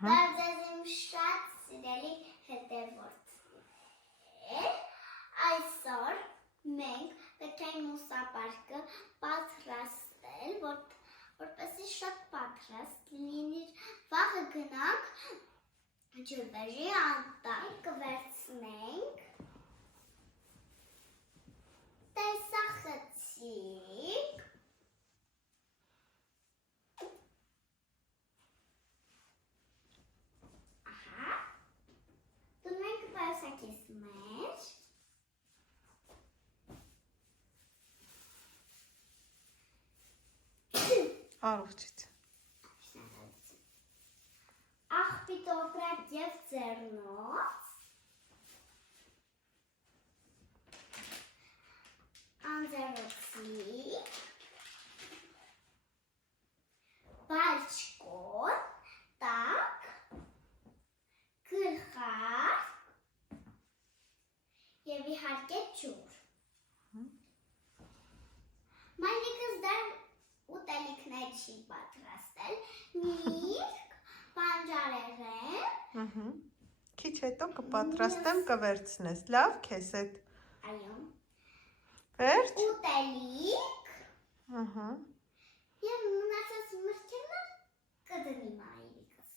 Դարձազիմ շատ սիրելի հետևորդներ, այսօր մենք պետք է մուսապարկը պատրաստել, որպեսզի շատ պատրաստ լինի, վաղը գնանք ջրվեժի անտառ կվերցնենք, տեսախցիկ, դունենք պայուսակիս մեջ, Առողջից։ աղբիտոպրակ և ձեռնոց, անձեռոցիկ, բալչկոտ, տակ, գլխար և իհարկե ջուր։ Մայրիկս դեռ ուտելիքներ չի պատրաստել, միրգ, բանջարեղեն, Քիչ հետո կպատրաստեմ, կվերցնես, լավ քեզ հետ։ այո, Վերջ։ ուտելիք Ահա։ և մնացած մրգերն կդնի մայրիկս։